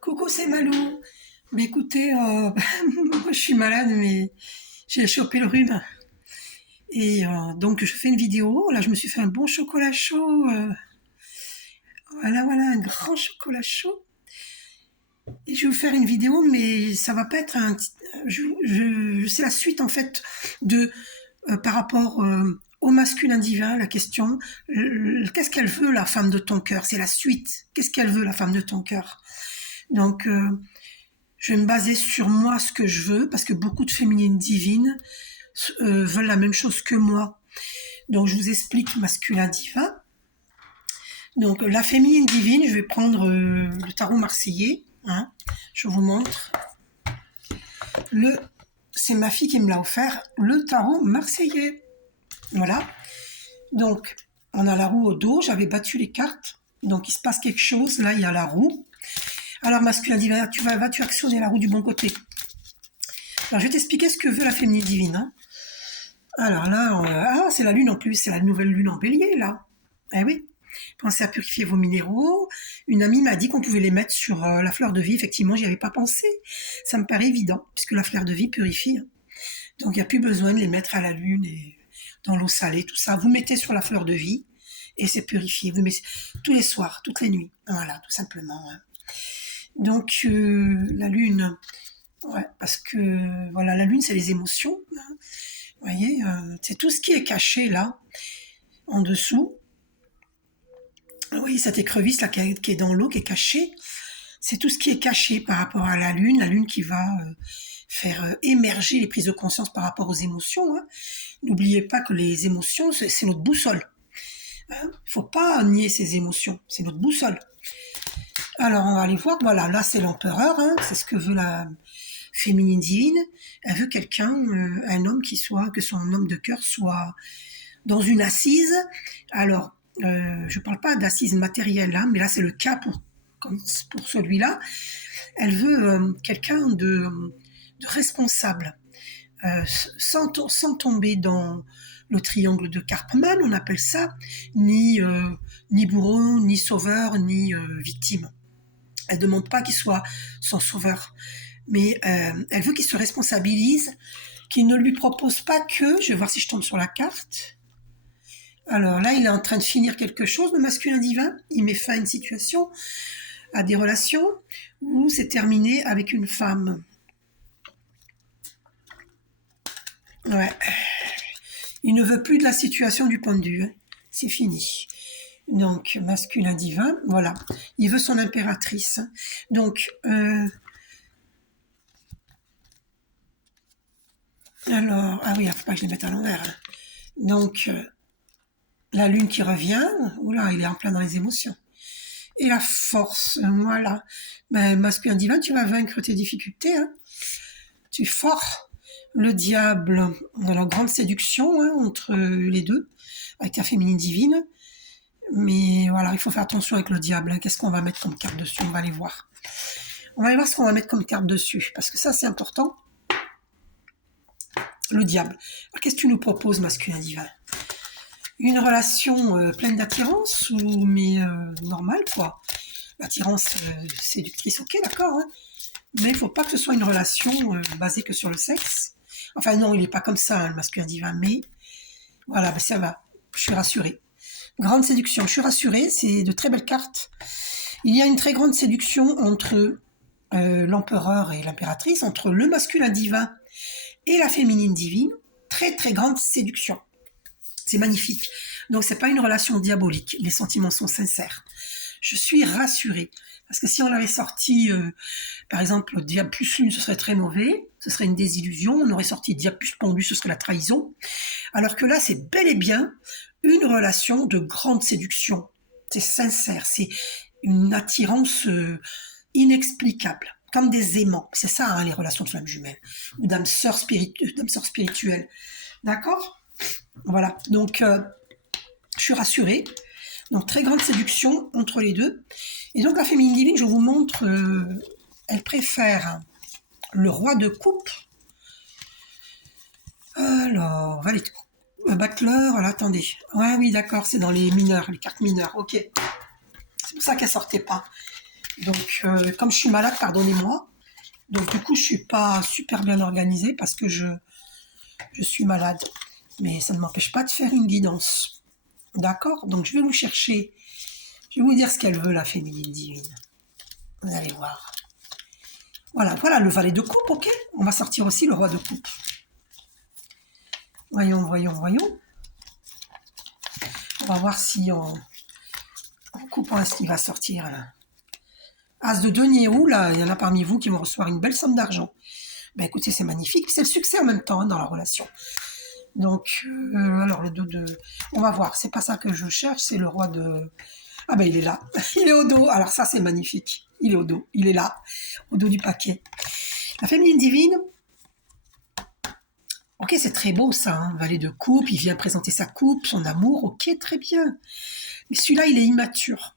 Coucou, c'est Malou. Mais écoutez, moi, je suis malade, mais j'ai chopé le rhume. Et donc, je fais une vidéo. Là, je me suis fait un bon chocolat chaud. Voilà, voilà, un grand chocolat chaud. Et je vais vous faire une vidéo, mais ça va pas être un... c'est la suite, en fait, de par rapport au masculin divin, la question, qu'est-ce qu'elle veut, la femme de ton cœur? C'est la suite. Qu'est-ce qu'elle veut, la femme de ton cœur? Donc, je vais me baser sur moi, ce que je veux, parce que beaucoup de féminines divines veulent la même chose que moi. Donc, je vous explique masculin divin. Donc, la féminine divine, je vais prendre le tarot marseillais. Hein, je vous montre. C'est ma fille qui me l'a offert, le tarot marseillais. Voilà. Donc, on a la roue au dos. J'avais battu les cartes. Donc, il se passe quelque chose. Là, il y a la roue. Alors, masculin divin, vas-tu actionner la roue du bon côté? Alors, je vais t'expliquer ce que veut la féminine divine. Hein. Alors là, c'est la lune en plus, c'est la nouvelle lune en bélier, là. Eh oui. Pensez à purifier vos minéraux. Une amie m'a dit qu'on pouvait les mettre sur la fleur de vie. Effectivement, j'y avais pas pensé. Ça me paraît évident, puisque la fleur de vie purifie. Hein. Donc, il n'y a plus besoin de les mettre à la lune et dans l'eau salée, tout ça. Vous mettez sur la fleur de vie et c'est purifié. Vous mettez tous les soirs, toutes les nuits. Voilà, tout simplement. Hein. Donc, la lune, ouais, parce que, voilà, la lune, c'est les émotions. Hein. Vous voyez, c'est tout ce qui est caché, là, en dessous. Vous voyez, cette écrevisse, là, qui est dans l'eau, qui est cachée. C'est tout ce qui est caché par rapport à la lune qui va faire émerger les prises de conscience par rapport aux émotions. Hein. N'oubliez pas que les émotions, c'est notre boussole. Il ne faut pas nier ces émotions, c'est notre boussole. Alors, on va aller voir. Voilà, là, c'est l'empereur. Hein, c'est ce que veut la féminine divine. Elle veut quelqu'un, un homme que son homme de cœur soit dans une assise. Alors, je ne parle pas d'assise matérielle, hein, mais là, c'est le cas pour celui-là. Elle veut quelqu'un de responsable, sans tomber dans le triangle de Karpman, on appelle ça, ni bourreau, ni sauveur, ni victime. Elle ne demande pas qu'il soit son sauveur, mais elle veut qu'il se responsabilise, qu'il ne lui propose pas que, je vais voir si je tombe sur la carte. Alors là, il est en train de finir quelque chose, le masculin divin. Il met fin à une situation, à des relations, où c'est terminé avec une femme. Ouais. Il ne veut plus de la situation du pendu. Hein. C'est fini. Donc, masculin divin, voilà. Il veut son impératrice. Donc, alors, ah oui, il ne faut pas que je les mette à l'envers. Hein. Donc, la lune qui revient, oula, il est en plein dans les émotions. Et la force, voilà. Ben, masculin divin, tu vas vaincre tes difficultés. Hein. Tu es fort. Le diable, on a la grande séduction hein, entre les deux, avec ta féminine divine. Mais voilà, il faut faire attention avec le diable. Hein. Qu'est-ce qu'on va mettre comme carte dessus? On va aller voir. On va aller voir ce qu'on va mettre comme carte dessus. Parce que ça, c'est important. Le diable. Alors, qu'est-ce que tu nous proposes, masculin divin? Une relation pleine d'attirance mais normale, quoi. L'attirance séductrice, ok, d'accord. Hein. Mais il ne faut pas que ce soit une relation basée que sur le sexe. Enfin, non, il n'est pas comme ça, hein, le masculin divin. Mais voilà, ben, ça va. Je suis rassurée. Grande séduction, je suis rassurée, c'est de très belles cartes. Il y a une très grande séduction entre l'empereur et l'impératrice, entre le masculin divin et la féminine divine. Très très grande séduction. C'est magnifique. Donc c'est pas une relation diabolique, les sentiments sont sincères. Je suis rassurée. Parce que si on avait sorti, par exemple, le diable plus lune, ce serait très mauvais, ce serait une désillusion. On aurait sorti diable plus pendu, ce serait la trahison. Alors que là, c'est bel et bien une relation de grande séduction. C'est sincère, c'est une attirance inexplicable, comme des aimants. C'est ça, hein, les relations de flammes jumelles, ou d'âmes sœurs spirituelles. D'accord? Voilà, donc je suis rassurée. Donc très grande séduction entre les deux. Et donc la féminine divine, je vous montre, elle préfère le roi de coupe. Alors, valet de coupe. Butler, alors attendez. Ouais, oui, d'accord, c'est dans les mineurs, les cartes mineures, ok. C'est pour ça qu'elle sortait pas. Donc, comme je suis malade, pardonnez-moi. Donc, du coup, je suis pas super bien organisée parce que je suis malade. Mais ça ne m'empêche pas de faire une guidance. D'accord? Donc, je vais vous chercher. Je vais vous dire ce qu'elle veut, la féminine divine. Vous allez voir. Voilà, voilà le valet de coupe, ok? On va sortir aussi le roi de coupe. Voyons, voyons, voyons. On va voir si en coupant ce qui va sortir là. As de denier, ou là, il y en a parmi vous qui vont recevoir une belle somme d'argent. Ben écoutez, c'est magnifique. C'est le succès en même temps, hein, dans la relation. Donc, alors le dos de... On va voir, c'est pas ça que je cherche, c'est le roi de... Ah ben il est là, il est au dos. Alors ça c'est magnifique, il est au dos, il est là, au dos du paquet. La féminine divine, ok c'est très beau ça, hein, valet de coupe, il vient présenter sa coupe, son amour, ok très bien. Mais celui-là il est immature.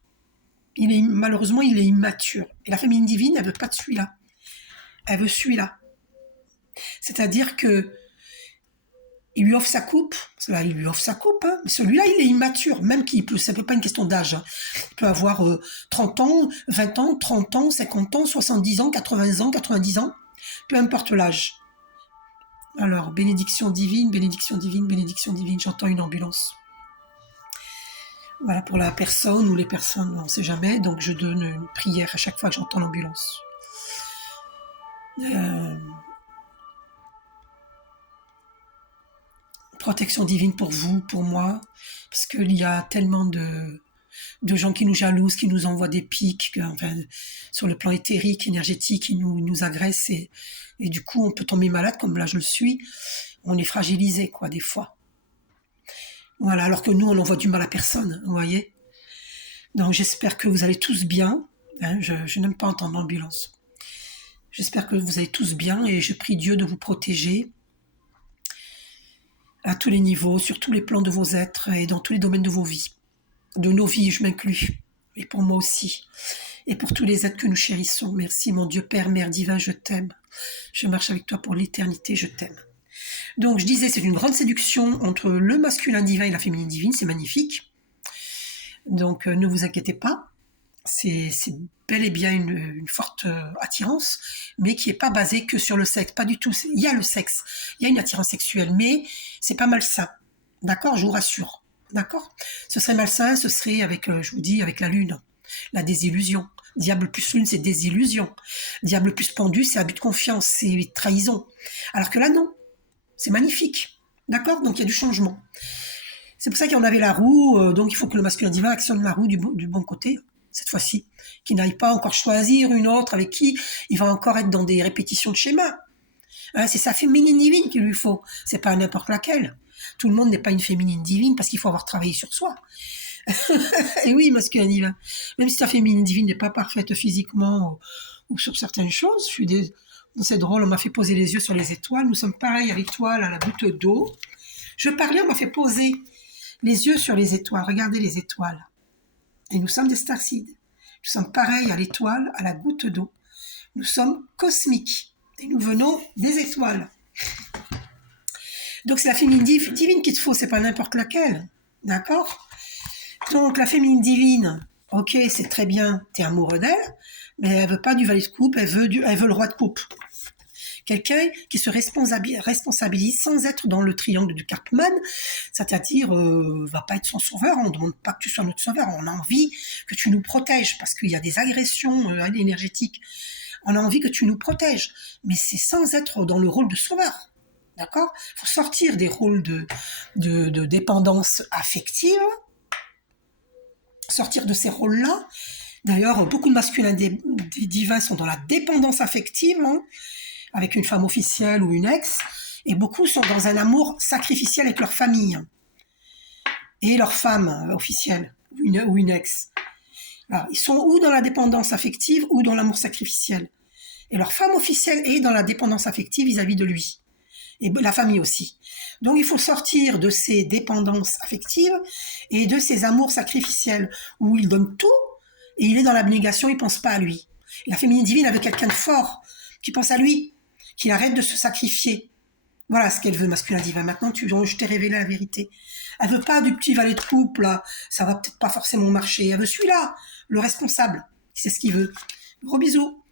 Malheureusement il est immature. Et la féminine divine elle veut pas de celui-là, elle veut celui-là. C'est-à-dire que il lui offre sa coupe, il lui offre sa coupe, hein. Mais celui-là, il est immature, même qu'il peut, ça peut pas une question d'âge, hein. Il peut avoir 30 ans, 20 ans, 30 ans, 50 ans, 70 ans, 80 ans, 90 ans, peu importe l'âge. Alors, bénédiction divine, bénédiction divine, bénédiction divine, j'entends une ambulance. Voilà, pour la personne ou les personnes, on ne sait jamais, donc je donne une prière à chaque fois que j'entends l'ambulance. Protection divine pour vous, pour moi, parce qu'il y a tellement de gens qui nous jalousent, qui nous envoient des pics, enfin, sur le plan éthérique, énergétique, qui nous agressent et du coup on peut tomber malade, comme là je le suis, on est fragilisé quoi des fois. Voilà, alors que nous on n'envoie du mal à personne, vous voyez. Donc j'espère que vous allez tous bien, hein, je n'aime pas entendre l'ambulance. J'espère que vous allez tous bien et je prie Dieu de vous protéger à tous les niveaux, sur tous les plans de vos êtres et dans tous les domaines de vos vies. De nos vies, je m'inclus. Et pour moi aussi. Et pour tous les êtres que nous chérissons. Merci mon Dieu Père, Mère divin, je t'aime. Je marche avec toi pour l'éternité, je t'aime. Donc je disais, c'est une grande séduction entre le masculin divin et la féminine divine, c'est magnifique. Donc ne vous inquiétez pas. C'est bel et bien une forte attirance, mais qui n'est pas basée que sur le sexe, pas du tout. Il y a le sexe, il y a une attirance sexuelle, mais c'est pas malsain. D'accord, je vous rassure. D'accord. Ce serait malsain, ce serait avec, je vous dis, avec la lune, la désillusion. Diable plus lune, c'est désillusion. Diable plus pendu, c'est abus de confiance, c'est trahison. Alors que là, non. C'est magnifique. D'accord. Donc il y a du changement. C'est pour ça qu'on avait la roue, donc il faut que le masculin divin actionne la roue du bon côté, cette fois-ci, qu'il n'aille pas encore choisir une autre avec qui il va encore être dans des répétitions de schémas. Hein, c'est sa féminine divine qu'il lui faut, c'est pas n'importe laquelle. Tout le monde n'est pas une féminine divine parce qu'il faut avoir travaillé sur soi. Et oui, masculin divin. Même si ta féminine divine n'est pas parfaite physiquement ou sur certaines choses, c'est drôle, on m'a fait poser les yeux sur les étoiles. Nous sommes pareils à l'étoile, à la goutte d'eau. Je parlais, on m'a fait poser les yeux sur les étoiles. Regardez les étoiles. Et nous sommes des starseeds. Nous sommes pareils à l'étoile, à la goutte d'eau. Nous sommes cosmiques. Et nous venons des étoiles. Donc c'est la féminine divine qu'il te faut, c'est pas n'importe laquelle. D'accord? Donc la féminine divine, ok, c'est très bien, t'es amoureux d'elle, mais elle veut pas du valet de coupe, elle veut le roi de coupe. Quelqu'un qui se responsabilise sans être dans le triangle du Karpman, c'est-à-dire va pas être son sauveur, on ne demande pas que tu sois notre sauveur, on a envie que tu nous protèges parce qu'il y a des agressions énergétiques, on a envie que tu nous protèges, mais c'est sans être dans le rôle de sauveur, d'accord? Il faut sortir des rôles de dépendance affective, sortir de ces rôles-là. D'ailleurs, beaucoup de masculins des divins sont dans la dépendance affective, hein, avec une femme officielle ou une ex, et beaucoup sont dans un amour sacrificiel avec leur famille et leur femme officielle ou une ex. Alors, ils sont ou dans la dépendance affective ou dans l'amour sacrificiel. Et leur femme officielle est dans la dépendance affective vis-à-vis de lui. Et la famille aussi. Donc il faut sortir de ces dépendances affectives et de ces amours sacrificiels où il donne tout et il est dans l'abnégation, il ne pense pas à lui. Et la féminine divine avec quelqu'un de fort qui pense à lui, qu'il arrête de se sacrifier. Voilà ce qu'elle veut, masculin divin. Maintenant, je t'ai révélé la vérité. Elle veut pas du petit valet de coupe, là. Ça va peut-être pas forcément marcher. Elle veut celui-là, le responsable. c'est ce qu'il veut. Gros bisous.